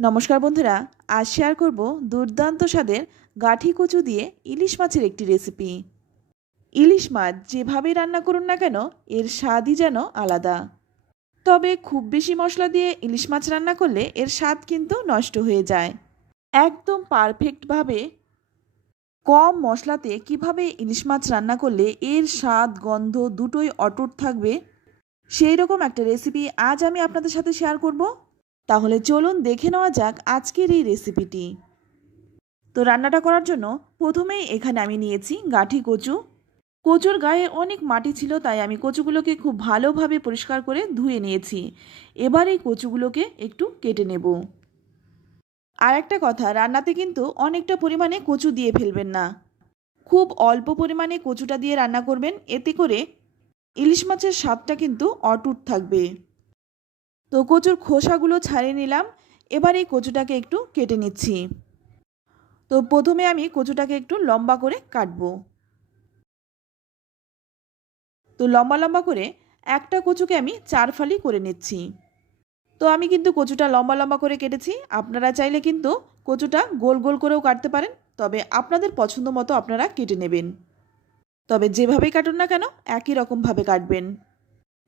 নমস্কার বন্ধুরা, আজ শেয়ার করব দুর্দান্ত স্বাদের গাঠি কচু দিয়ে ইলিশ মাছের একটি রেসিপি। ইলিশ মাছ যেভাবেই রান্না করুন না কেন এর স্বাদই যেন আলাদা। তবে খুব বেশি মশলা দিয়ে ইলিশ মাছ রান্না করলে এর স্বাদ কিন্তু নষ্ট হয়ে যায়। একদম পারফেক্টভাবে কম মশলাতে কিভাবে ইলিশ মাছ রান্না করলে এর স্বাদ গন্ধ দুটোই অটুট থাকবে সেই রকম একটা রেসিপি আজ আমি আপনাদের সাথে শেয়ার করব। তাহলে চলুন দেখে নেওয়া যাক আজকের এই রেসিপিটি। তো রান্নাটা করার জন্য প্রথমেই এখানে আমি নিয়েছি গাঠি কচু। কচুর গায়ে অনেক মাটি ছিল, তাই আমি কচুগুলোকে খুব ভালোভাবে পরিষ্কার করে ধুয়ে নিয়েছি। এবার এই কচুগুলোকে একটু কেটে নেব। আর একটা কথা, রান্নাতে কিন্তু অনেকটা পরিমাণে কচু দিয়ে ফেলবেন না, খুব অল্প পরিমাণে কচুটা দিয়ে রান্না করবেন, এতে করে ইলিশ মাছের স্বাদটা কিন্তু অটুট থাকবে। তো কচুর খোসাগুলো ছাড়িয়ে নিলাম। এবার এই কচুটাকে একটু কেটে নিচ্ছি। তো প্রথমে আমি কচুটাকে একটু লম্বা করে কাটবো। তো লম্বা লম্বা করে একটা কচুকে আমি 4 ফালি করে নিচ্ছি। তো আমি কিন্তু কচুটা লম্বা লম্বা করে কেটেছি, আপনারা চাইলে কিন্তু কচুটা গোল গোল করেও কাটতে পারেন, তবে আপনাদের পছন্দ মতো আপনারা কেটে নেবেন। তবে যেভাবেই কাটুন না কেন একই রকমভাবে কাটবেন।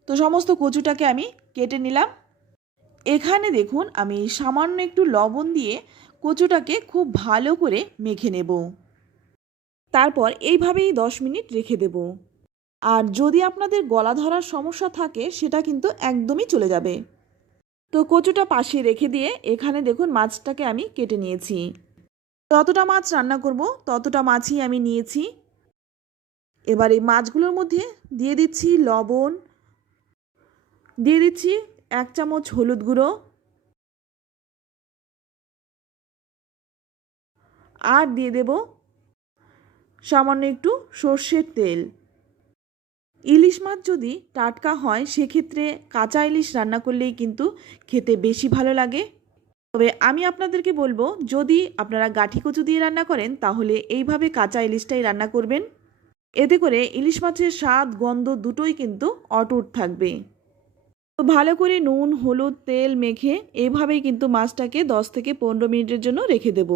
তো সমস্ত কচুটাকে আমি কেটে নিলাম। এখানে দেখুন আমি সামান্য একটু লবণ দিয়ে কচুটাকে খুব ভালো করে মেখে নেব। তারপর এইভাবেই 10 মিনিট রেখে দেব। আর যদি আপনাদের গলা ধরার সমস্যা থাকে সেটা কিন্তু একদমই চলে যাবে। তো কচুটা পাশে রেখে দিয়ে এখানে দেখুন মাছটাকে আমি কেটে নিয়েছি। যতটা মাছ রান্না করব ততটা মাছই আমি নিয়েছি। এবার এই মাছগুলোর মধ্যে দিয়ে দিচ্ছি লবণ, দিয়ে দিচ্ছি 1 চামচ হলুদ গুঁড়ো, আর দিয়ে দেব সামান্য একটু সর্ষের তেল। ইলিশ মাছ যদি টাটকা হয় সেক্ষেত্রে কাঁচা ইলিশ রান্না করলেই কিন্তু খেতে বেশি ভালো লাগে। তবে আমি আপনাদেরকে বলবো, যদি আপনারা গাঠি কচু দিয়ে রান্না করেন তাহলে এইভাবে কাঁচা ইলিশটাই রান্না করবেন, এতে করে ইলিশ মাছের স্বাদ গন্ধ দুটোই কিন্তু অটুট থাকবে। তো ভালো করে নুন হলুদ তেল মেখে এইভাবেই কিন্তু মাছটাকে 10 থেকে 15 মিনিটের জন্য রেখে দেব।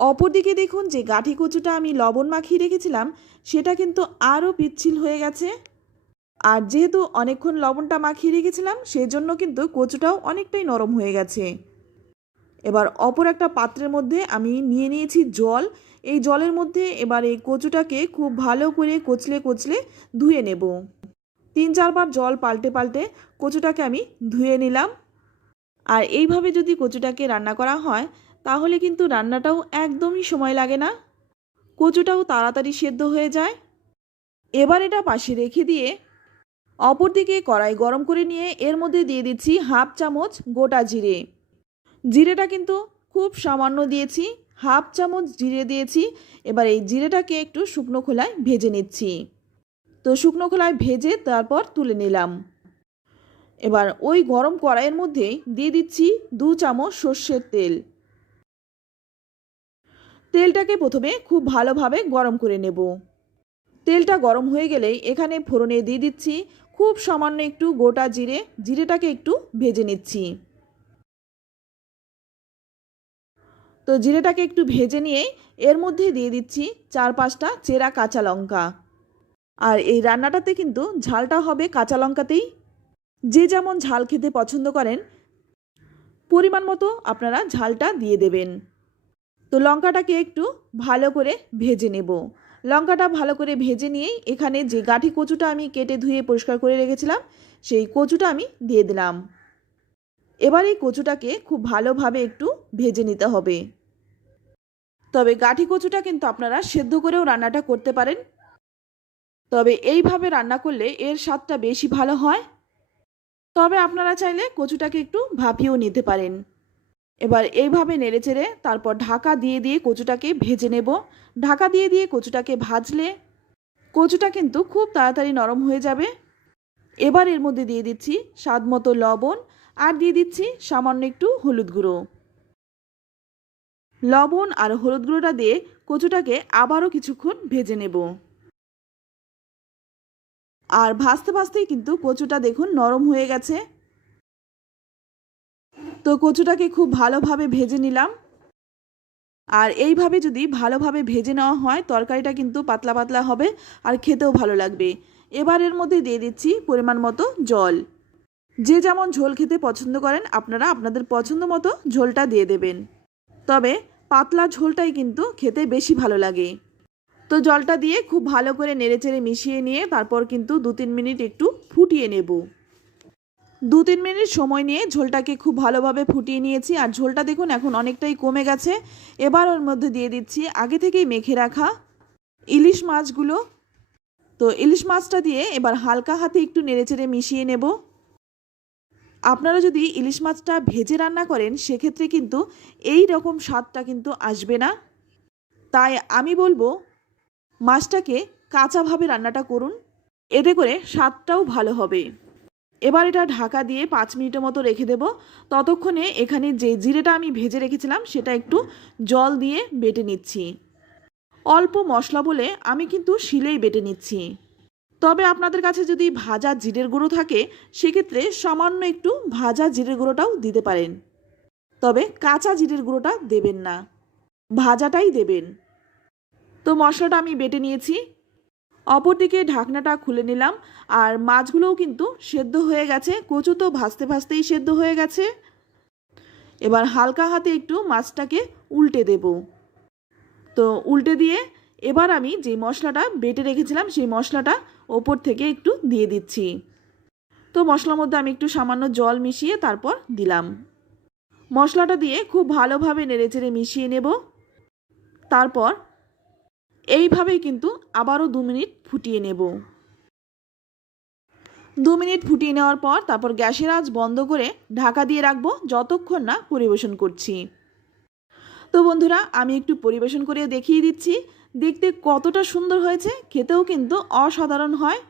অপরদিকে দেখুন যে গাঠি কচুটা আমি লবণ মাখিয়ে রেখেছিলাম সেটা কিন্তু আরও পিচ্ছিল হয়ে গেছে। আর যেহেতু অনেকক্ষণ লবণটা মাখিয়ে রেখেছিলাম সেজন্য কিন্তু কচুটাও অনেকটাই নরম হয়ে গেছে। এবার অপর একটা পাত্রের মধ্যে আমি নিয়ে নিয়েছি জল। এই জলের মধ্যে এবার এই কচুটাকে খুব ভালো করে কচলে কচলে ধুয়ে নেব। 3-4 বার জল পাল্টে পাল্টে কচুটাকে আমি ধুয়ে নিলাম। আর এইভাবে যদি কচুটাকে রান্না করা হয় তাহলে কিন্তু রান্নাটাও একদমই সময় লাগে না, কচুটাও তাড়াতাড়ি সেদ্ধ হয়ে যায়। এবার এটা পাশে রেখে দিয়ে অপরদিকে কড়াই গরম করে নিয়ে এর মধ্যে দিয়ে দিচ্ছি 1/2 চামচ গোটা জিরে। জিরেটা কিন্তু খুব সামান্য দিয়েছি, 1/2 চামচ জিরে দিয়েছি। এবার এই জিরেটাকে একটু শুকনো খোলায় ভেজে নিচ্ছি। তো শুকনো খোলায় ভেজে তারপর তুলে নিলাম। এবার ওই গরম কড়াইয়ের মধ্যেই দিয়ে দিচ্ছি 2 চামচ সর্ষের তেল। তেলটাকে প্রথমে খুব ভালোভাবে গরম করে নেব। তেলটা গরম হয়ে গেলেই এখানে ফোড়নে দিয়ে দিচ্ছি খুব সামান্য একটু গোটা জিরে। জিরেটাকে একটু ভেজে নিচ্ছি। তো জিরেটাকে একটু ভেজে নিয়েই এর মধ্যে দিয়ে দিচ্ছি 4-5টা চেরা কাঁচা লঙ্কা। আর এই রান্নাটাতে কিন্তু ঝালটা হবে কাঁচা লঙ্কাতেই। যে যেমন ঝাল খেতে পছন্দ করেন পরিমাণ মতো আপনারা ঝালটা দিয়ে দেবেন। তো লঙ্কাটাকে একটু ভালো করে ভেজে নেব। লঙ্কাটা ভালো করে ভেজে নিয়েই এখানে যে গাঠি কচুটা আমি কেটে ধুয়ে পরিষ্কার করে রেখেছিলাম সেই কচুটা আমি দিয়ে দিলাম। এবার এই কচুটাকে খুব ভালোভাবে একটু ভেজে নিতে হবে। তবে গাঠি কচুটা কিন্তু আপনারা সেদ্ধ করেও রান্নাটা করতে পারেন, তবে এইভাবে রান্না করলে এর স্বাদটা বেশি ভালো হয়। তবে আপনারা চাইলে কচুটাকে একটু ভাপিয়েও নিতে পারেন। এবার এইভাবে নেড়েচেড়ে তারপর ঢাকা দিয়ে দিয়ে কচুটাকে ভেজে নেব। ঢাকা দিয়ে দিয়ে কচুটাকে ভাজলে কচুটা কিন্তু খুব তাড়াতাড়ি নরম হয়ে যাবে। এবার এর মধ্যে দিয়ে দিচ্ছি স্বাদ মতো লবণ, আর দিয়ে দিচ্ছি সামান্য একটু হলুদ গুঁড়ো। লবণ আর হলুদ গুঁড়োটা দিয়ে কচুটাকে আবারও কিছুক্ষণ ভেজে নেব। আর ভাজতে ভাজতেই কিন্তু কচুটা দেখুন নরম হয়ে গেছে। তো কচুটাকে খুব ভালোভাবে ভেজে নিলাম। আর এইভাবে যদি ভালোভাবে ভেজে নেওয়া হয় তরকারিটা কিন্তু পাতলা পাতলা হবে আর খেতেও ভালো লাগবে। এবার এর মধ্যে দিয়ে দিচ্ছি পরিমাণ মতো জল। যে যেমন ঝোল খেতে পছন্দ করেন আপনারা আপনাদের পছন্দ মতো ঝোলটা দিয়ে দেবেন, তবে পাতলা ঝোলটাই কিন্তু খেতে বেশি ভালো লাগে। তো জলটা দিয়ে খুব ভালো করে নেড়েচেড়ে মিশিয়ে নিয়ে তারপর কিন্তু 2-3 মিনিট একটু ফুটিয়ে নেব। 2-3 মিনিট সময় নিয়ে ঝোলটাকে খুব ভালোভাবে ফুটিয়ে নিয়েছি আর ঝোলটা দেখুন এখন অনেকটাই কমে গেছে। এবার ওর মধ্যে দিয়ে দিচ্ছি আগে থেকেই মেখে রাখা ইলিশ মাছগুলো। তো ইলিশ মাছটা দিয়ে এবার হালকা হাতে একটু নেড়েচেড়ে মিশিয়ে নেব। আপনারা যদি ইলিশ মাছটা ভেজে রান্না করেন সেক্ষেত্রে কিন্তু এই রকম স্বাদটা কিন্তু আসবে না, তাই আমি বলবো মাছটাকে কাঁচাভাবে রান্নাটা করুন, এতে করে স্বাদটাও ভালো হবে। এবার এটা ঢাকা দিয়ে 5 মিনিটের মতো রেখে দেব। ততক্ষণে এখানে যে জিরেটা আমি ভেজে রেখেছিলাম সেটা একটু জল দিয়ে বেটে নিচ্ছি। অল্প মশলা বলে আমি কিন্তু শিলেই বেটে নিচ্ছি, তবে আপনাদের কাছে যদি ভাজা জিরের গুঁড়ো থাকে সেক্ষেত্রে সামান্য একটু ভাজা জিরের গুঁড়োটাও দিতে পারেন, তবে কাঁচা জিরের গুঁড়োটা দেবেন না, ভাজাটাই দেবেন। তো মশলাটা আমি বেটে নিয়েছি। অপরদিকে ঢাকনাটা খুলে নিলাম আর মাছগুলোও কিন্তু সেদ্ধ হয়ে গেছে, কচু তো ভাজতে ভাজতেই সেদ্ধ হয়ে গেছে। এবার হালকা হাতে একটু মাছটাকে উল্টে দেব। তো উল্টে দিয়ে এবার আমি যে মশলাটা বেটে রেখেছিলাম সেই মশলাটা ওপর থেকে একটু দিয়ে দিচ্ছি। তো মশলার মধ্যে আমি একটু সামান্য জল মিশিয়ে তারপর দিলাম। মশলাটা দিয়ে খুব ভালোভাবে নেড়েচেড়ে মিশিয়ে নেব। তারপর এইভাবেই কিন্তু আবারও 2 মিনিট ফুটিয়ে নেব। 2 মিনিট ফুটিয়ে নেওয়ার পর তারপর গ্যাসের আঁচ বন্ধ করে ঢাকা দিয়ে রাখবো যতক্ষণ না পরিবেশন করছি। তো বন্ধুরা আমি একটু পরিবেশন করে দেখিয়ে দিচ্ছি দেখতে কতটা সুন্দর হয়েছে, খেতেও কিন্তু অসাধারণ হয়।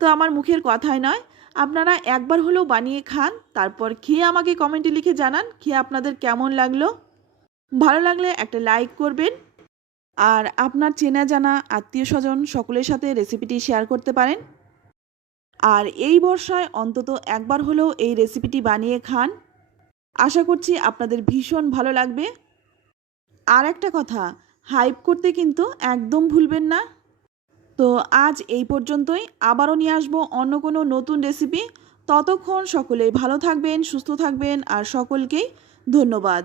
তো আমার মুখের কথাই নয়, আপনারা একবার হলেও বানিয়ে খান, তারপর খেয়ে আমাকে কমেন্টে লিখে জানান খেয়ে আপনাদের কেমন লাগলো। ভালো লাগলে একটা লাইক করবেন আর আপনার চেনা জানা আত্মীয় স্বজন সকলের সাথে রেসিপিটি শেয়ার করতে পারেন। আর এই বর্ষায় অন্তত একবার হলেও এই রেসিপিটি বানিয়ে খান, আশা করছি আপনাদের ভীষণ ভালো লাগবে। আর একটা কথা, হাইপ করতে কিন্তু একদম ভুলবেন না। তো আজ এই পর্যন্তই, আবারও নিয়ে আসবো অন্য কোনো নতুন রেসিপি। ততক্ষণ সকলেই ভালো থাকবেন, সুস্থ থাকবেন আর সকলকেই ধন্যবাদ।